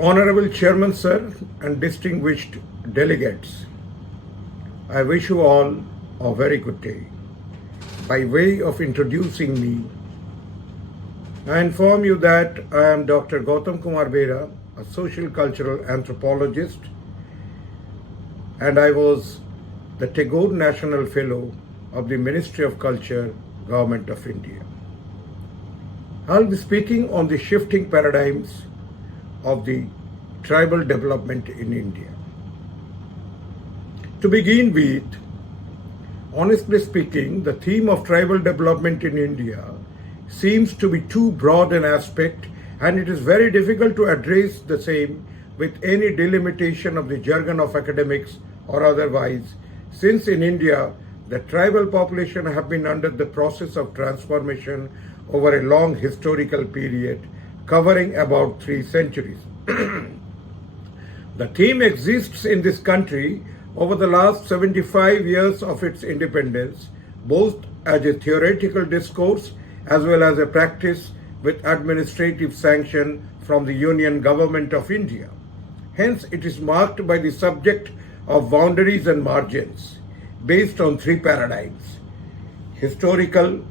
Honorable Chairman, sir, and distinguished delegates, I wish you all a very good day. By way of introducing me, I inform you that I am Dr. Gautam Kumar Bera, a social cultural anthropologist, and I was the Tagore National Fellow of the Ministry of Culture, Government of India. I'll be speaking on the shifting paradigms of the tribal development in India. To begin with, honestly speaking, the theme of tribal development in India seems to be too broad an aspect, and it is very difficult to address the same with any delimitation of the jargon of academics or otherwise, since in India the tribal population have been under the process of transformation over a long historical period covering about 3 centuries. The theme exists in this country over the last 75 years of its independence, both as a theoretical discourse as well as a practice with administrative sanction from the Union Government of India. Hence, it is marked by the subject of boundaries and margins based on 3 paradigms: historical,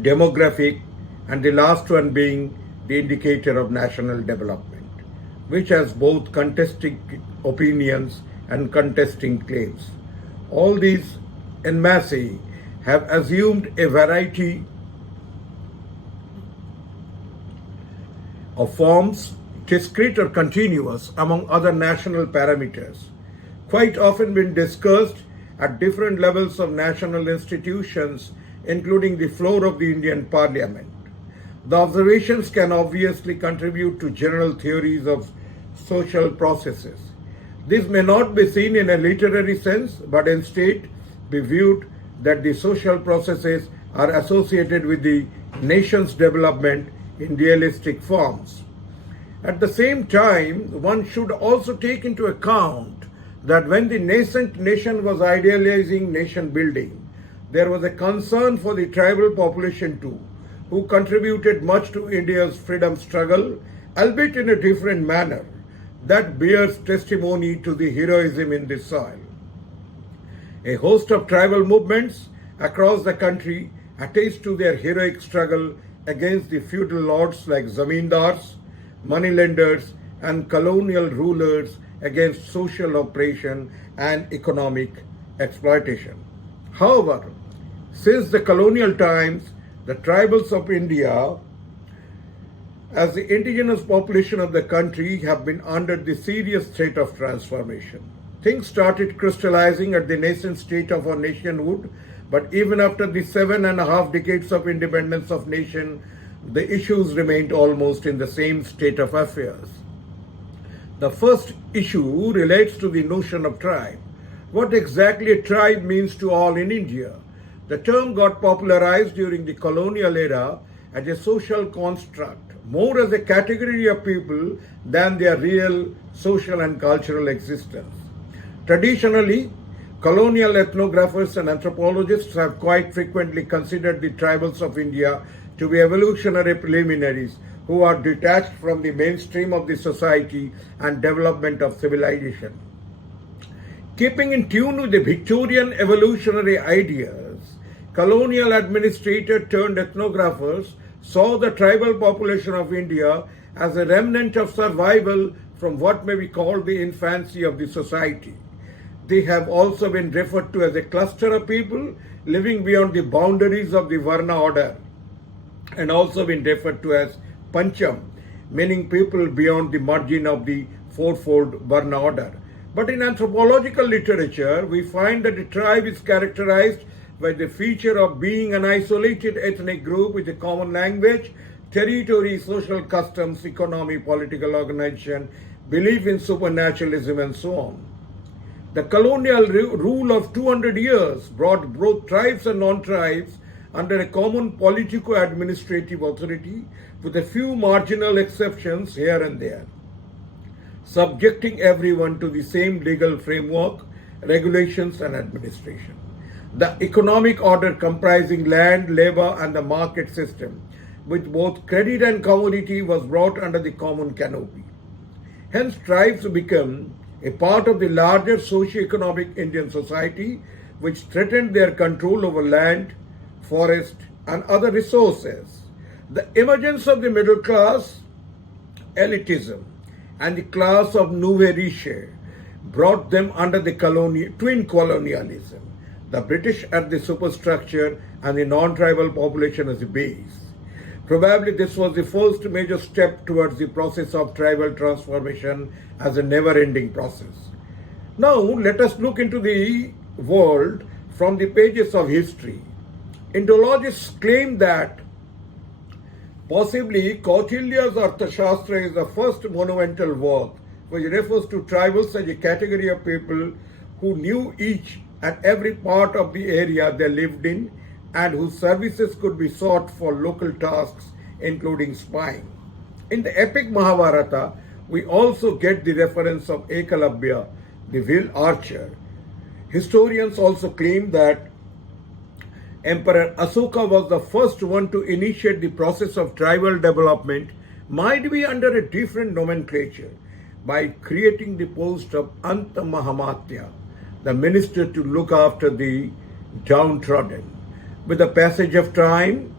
demographic, and the last one being the indicator of national development, which has both contesting opinions and contesting claims. All these en masse have assumed a variety of forms, discrete or continuous, among other national parameters, quite often been discussed at different levels of national institutions, including the floor of the Indian Parliament. The observations can obviously contribute to general theories of social processes. This may not be seen in a literary sense, but instead be viewed that the social processes are associated with the nation's development in realistic forms. At the same time, one should also take into account that when the nascent nation was idealizing nation building, there was a concern for the tribal population too, who contributed much to India's freedom struggle, albeit in a different manner, that bears testimony to the heroism in this soil. A host of tribal movements across the country attest to their heroic struggle against the feudal lords like zamindars, moneylenders, and colonial rulers against social oppression and economic exploitation. However, since the colonial times, the tribals of India, as the indigenous population of the country, have been under the serious threat of transformation. Things started crystallizing at the nascent state of our nationhood, but even after the 7.5 decades of independence of nation, the issues remained almost in the same state of affairs. The first issue relates to the notion of tribe. What exactly a tribe means to all in India? The term got popularized during the colonial era as a social construct, more as a category of people than their real social and cultural existence. Traditionally, colonial ethnographers and anthropologists have quite frequently considered the tribals of India to be evolutionary preliminaries who are detached from the mainstream of the society and development of civilization. Keeping in tune with the Victorian evolutionary ideas, colonial administrator turned ethnographers saw the tribal population of India as a remnant of survival from what may be called the infancy of the society. They have also been referred to as a cluster of people living beyond the boundaries of the Varna order, and also been referred to as Pancham, meaning people beyond the margin of the fourfold Varna order. But in anthropological literature, we find that the tribe is characterized by the feature of being an isolated ethnic group with a common language, territory, social customs, economy, political organization, belief in supernaturalism, and so on. The colonial rule of 200 years brought both tribes and non-tribes under a common politico-administrative authority, with a few marginal exceptions here and there, subjecting everyone to the same legal framework, regulations, and administration. The economic order comprising land, labor, and the market system, with both credit and commodity, was brought under the common canopy. Hence, tribes become a part of the larger socio-economic Indian society, which threatened their control over land, forest, and other resources. The emergence of the middle class, elitism, and the class of nouveau riche brought them under the twin colonialism, the British at the superstructure and the non-tribal population as the base. Probably this was the first major step towards the process of tribal transformation as a never-ending process. Now let us look into the world from the pages of history. Indologists claim that possibly Kautilya's Arthashastra is the first monumental work which refers to tribals as a category of people who knew each and every part of the area they lived in and whose services could be sought for local tasks including spying. In the epic Mahabharata, we also get the reference of Ekalabya, the vile archer. Historians also claim that Emperor Asoka was the first one to initiate the process of tribal development, might be under a different nomenclature, by creating the post of Anta Mahamatya, the minister to look after the downtrodden. With the passage of time,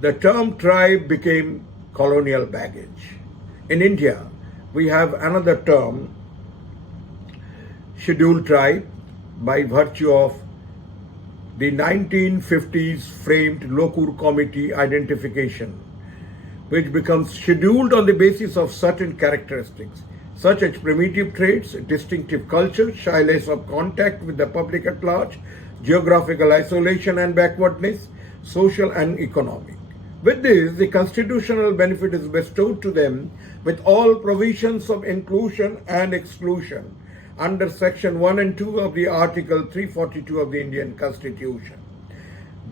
the term tribe became colonial baggage. In India, we have another term, scheduled tribe, by virtue of the 1950s framed Lokur Committee identification, which becomes scheduled on the basis of certain characteristics, such as primitive traits, distinctive culture, shyness of contact with the public at large, geographical isolation and backwardness, social and economic. With this, the constitutional benefit is bestowed to them with all provisions of inclusion and exclusion under Section 1 and 2 of the Article 342 of the Indian Constitution.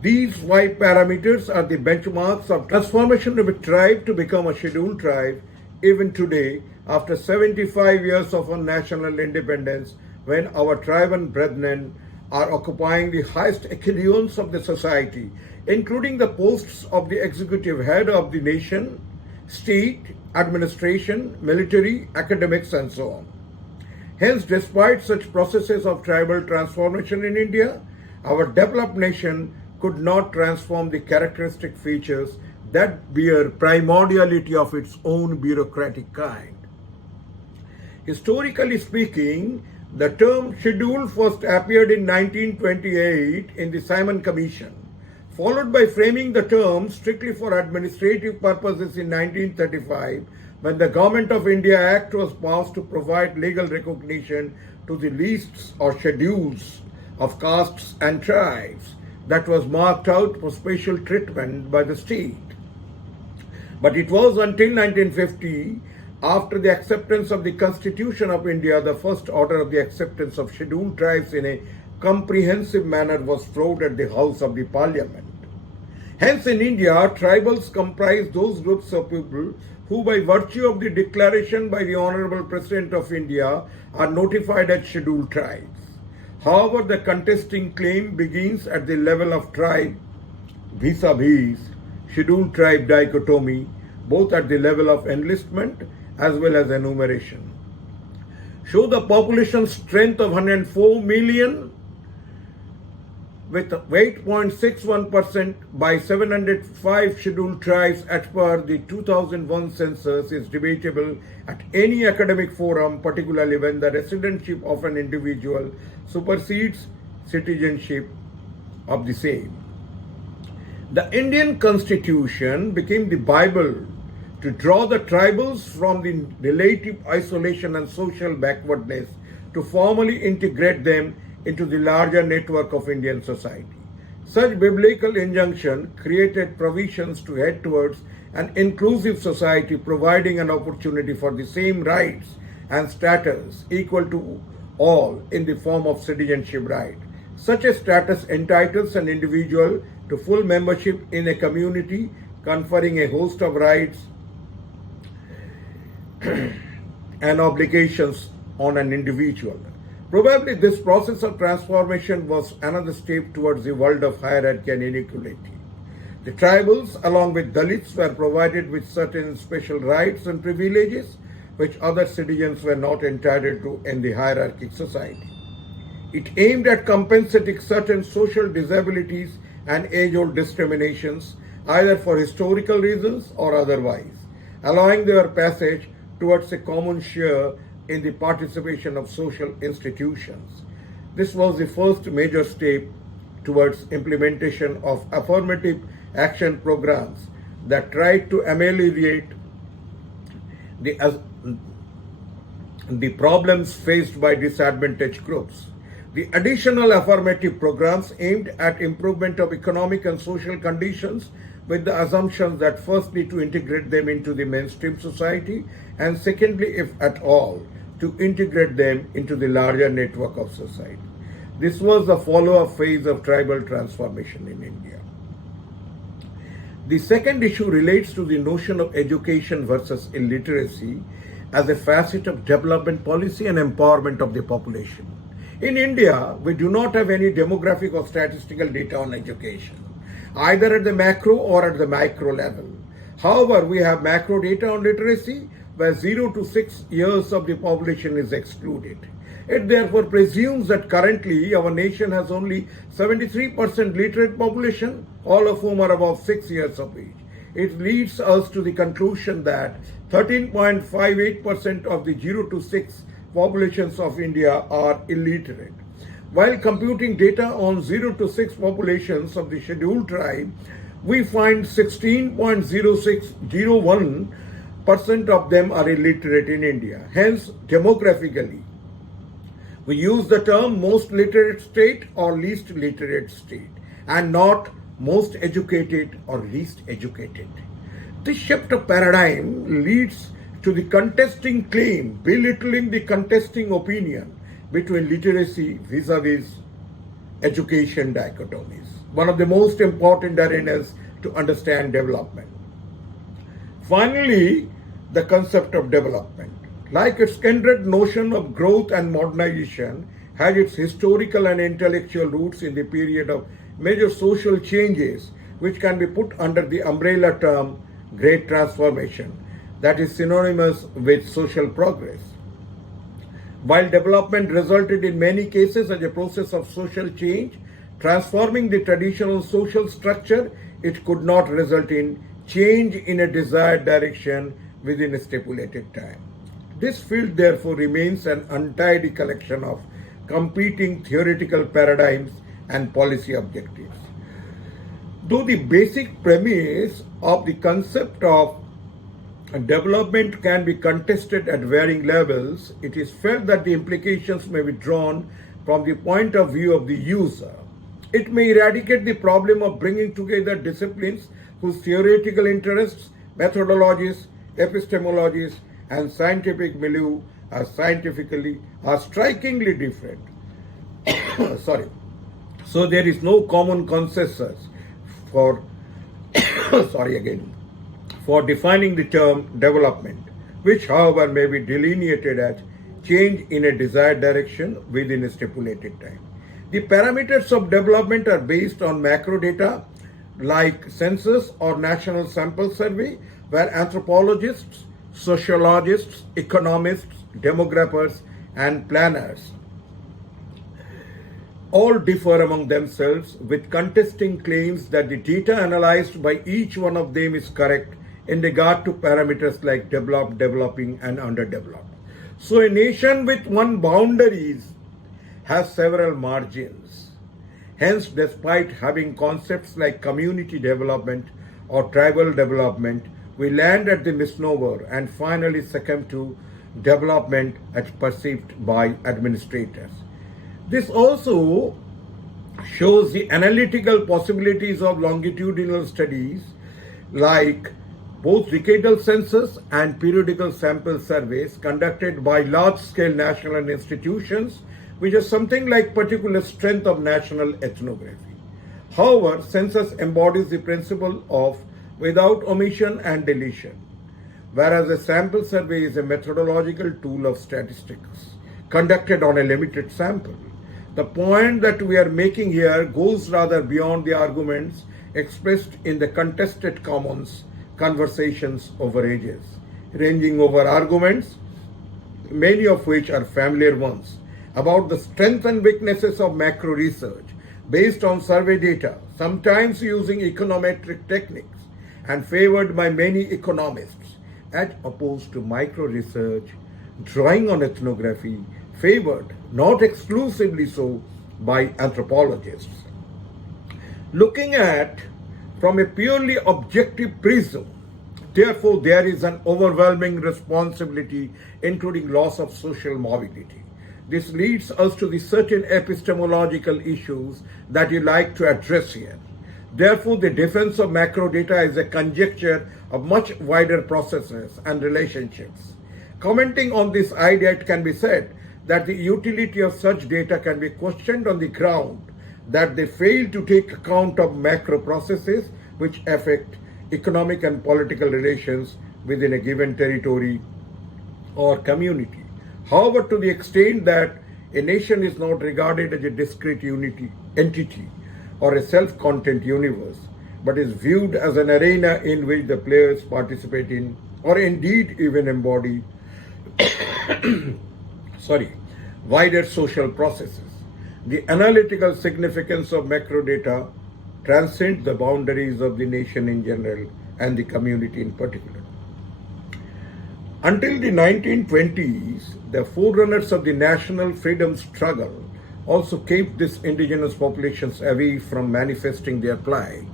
These 5 parameters are the benchmarks of transformation of a tribe to become a scheduled tribe even today, after 75 years of our national independence, when our tribal brethren are occupying the highest echelons of the society, including the posts of the executive head of the nation, state, administration, military, academics, and so on. Hence, despite such processes of tribal transformation in India, our developed nation could not transform the characteristic features that bear primordiality of its own bureaucratic kind. Historically speaking, the term schedule first appeared in 1928 in the Simon Commission, followed by framing the term strictly for administrative purposes in 1935, when the Government of India Act was passed to provide legal recognition to the lists or schedules of castes and tribes that was marked out for special treatment by the state. But it was until 1950, after the acceptance of the Constitution of India, the first order of the acceptance of scheduled tribes in a comprehensive manner was floated at the House of the Parliament. Hence, in India, tribals comprise those groups of people who, by virtue of the declaration by the Honorable President of India, are notified as scheduled tribes. However, the contesting claim begins at the level of tribe vis-a-vis scheduled tribe dichotomy, both at the level of enlistment as well as enumeration. Show the population strength of 104 million with 8.61% by 705 scheduled tribes as per the 2001 census is debatable at any academic forum, particularly when the residentship of an individual supersedes citizenship of the same. The Indian Constitution became the Bible to draw the tribals from the relative isolation and social backwardness to formally integrate them into the larger network of Indian society. Such biblical injunction created provisions to head towards an inclusive society, providing an opportunity for the same rights and status equal to all in the form of citizenship right. Such a status entitles an individual to full membership in a community, conferring a host of rights and obligations on an individual. Probably this process of transformation was another step towards the world of hierarchy and inequality. The tribals, along with Dalits, were provided with certain special rights and privileges, which other citizens were not entitled to in the hierarchic society. It aimed at compensating certain social disabilities and age-old discriminations, either for historical reasons or otherwise, allowing their passage towards a common share in the participation of social institutions. This was the first major step towards implementation of affirmative action programs that tried to ameliorate the problems faced by disadvantaged groups. The additional affirmative programs aimed at improvement of economic and social conditions with the assumptions that firstly to integrate them into the mainstream society and secondly, if at all, to integrate them into the larger network of society. This was the follow-up phase of tribal transformation in India. The second issue relates to the notion of education versus illiteracy as a facet of development policy and empowerment of the population. In India, we do not have any demographic or statistical data on education, either at the macro or at the micro level. However, we have macro data on literacy, where 0 to 6 years of the population is excluded. It therefore presumes that currently our nation has only 73% literate population, all of whom are above 6 years of age. It leads us to the conclusion that 13.58% of the 0 to 6 populations of India are illiterate. While computing data on 0 to 6 populations of the scheduled tribe, we find 16.0601% of them are illiterate in India. Hence, demographically, we use the term most literate state or least literate state and not most educated or least educated. This shift of paradigm leads to the contesting claim, belittling the contesting opinion between literacy vis-a-vis education dichotomies, one of the most important arenas to understand development. Finally, the concept of development, like its kindred notion of growth and modernization, has its historical and intellectual roots in the period of major social changes, which can be put under the umbrella term Great Transformation, that is synonymous with social progress. While development resulted in many cases as a process of social change, transforming the traditional social structure, it could not result in change in a desired direction within a stipulated time. This field therefore remains an untidy collection of competing theoretical paradigms and policy objectives. Though the basic premise of the concept of development can be contested at varying levels, it is felt that the implications may be drawn from the point of view of the user. It may eradicate the problem of bringing together disciplines whose theoretical interests, methodologies, epistemologies, and scientific milieu are strikingly different. So there is no common consensus for defining the term development, which however may be delineated as change in a desired direction within a stipulated time. The parameters of development are based on macro data like census or national sample survey, where anthropologists, sociologists, economists, demographers, and planners all differ among themselves with contesting claims that the data analyzed by each one of them is correct in regard to parameters like developed, developing, and underdeveloped. So a nation with one boundaries has several margins. Hence, despite having concepts like community development or tribal development, we land at the misnomer and finally succumb to development as perceived by administrators. This also shows the analytical possibilities of longitudinal studies like both decadal census and periodical sample surveys conducted by large-scale national institutions, which is something like particular strength of national ethnography. However, census embodies the principle of without omission and deletion, whereas a sample survey is a methodological tool of statistics conducted on a limited sample. The point that we are making here goes rather beyond the arguments expressed in the contested commons conversations over ages, ranging over arguments many of which are familiar ones, about the strengths and weaknesses of macro research based on survey data, sometimes using econometric techniques and favored by many economists, as opposed to micro research drawing on ethnography, favored, not exclusively so, by anthropologists. Looking at from a purely objective prism, therefore, there is an overwhelming responsibility, including loss of social mobility. This leads us to the certain epistemological issues that you like to address here. Therefore, the defense of macro data is a conjecture of much wider processes and relationships. Commenting on this idea, it can be said that the utility of such data can be questioned on the ground that they fail to take account of macro processes which affect economic and political relations within a given territory or community. However, to the extent that a nation is not regarded as a discrete entity or a self-content universe, but is viewed as an arena in which the players participate in or indeed even embody wider social processes. The analytical significance of macro data transcends the boundaries of the nation in general and the community in particular. Until the 1920s, the forerunners of the national freedom struggle also kept these indigenous populations away from manifesting their plight.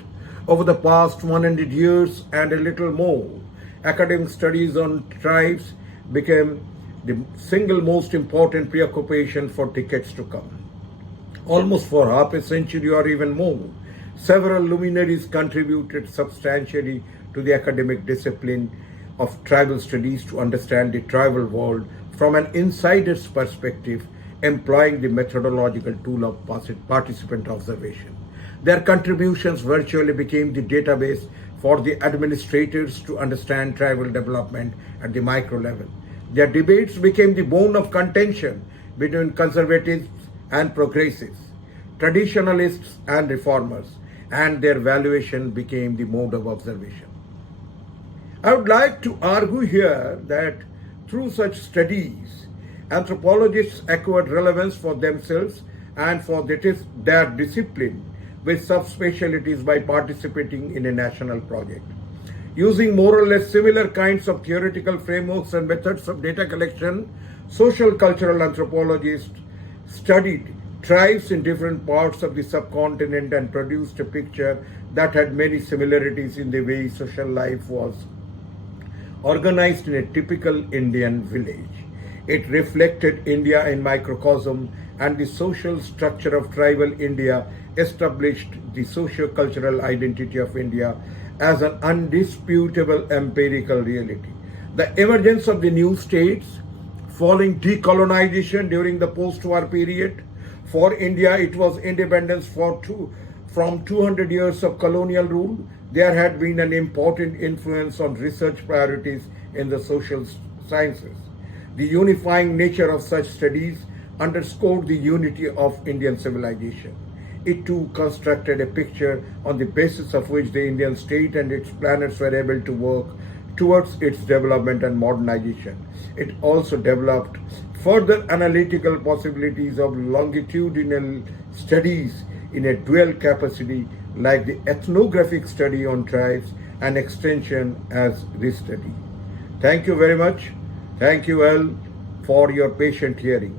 Over the past 100 years and a little more, academic studies on tribes became the single most important preoccupation for decades to come. Almost for half a century or even more, several luminaries contributed substantially to the academic discipline of tribal studies to understand the tribal world from an insider's perspective, employing the methodological tool of participant observation. Their contributions virtually became the database for the administrators to understand tribal development at the micro level. Their debates became the bone of contention between conservatives and progressives, traditionalists and reformers, and their valuation became the mode of observation. I would like to argue here that through such studies, anthropologists acquired relevance for themselves and for their discipline with subspecialties by participating in a national project. Using more or less similar kinds of theoretical frameworks and methods of data collection, social cultural anthropologists studied tribes in different parts of the subcontinent and produced a picture that had many similarities in the way social life was organized in a typical Indian village. It reflected India in microcosm, and the social structure of tribal India established the socio-cultural identity of India as an undisputable empirical reality. The emergence of the new states, following decolonization during the post-war period, for India it was independence from 200 years of colonial rule. There had been an important influence on research priorities in the social sciences. The unifying nature of such studies underscored the unity of Indian civilization. It too constructed a picture on the basis of which the Indian state and its planners were able to work towards its development and modernization. It also developed further analytical possibilities of longitudinal studies in a dual capacity, like the ethnographic study on tribes and extension as this study. Thank you very much. Thank you all for your patient hearing.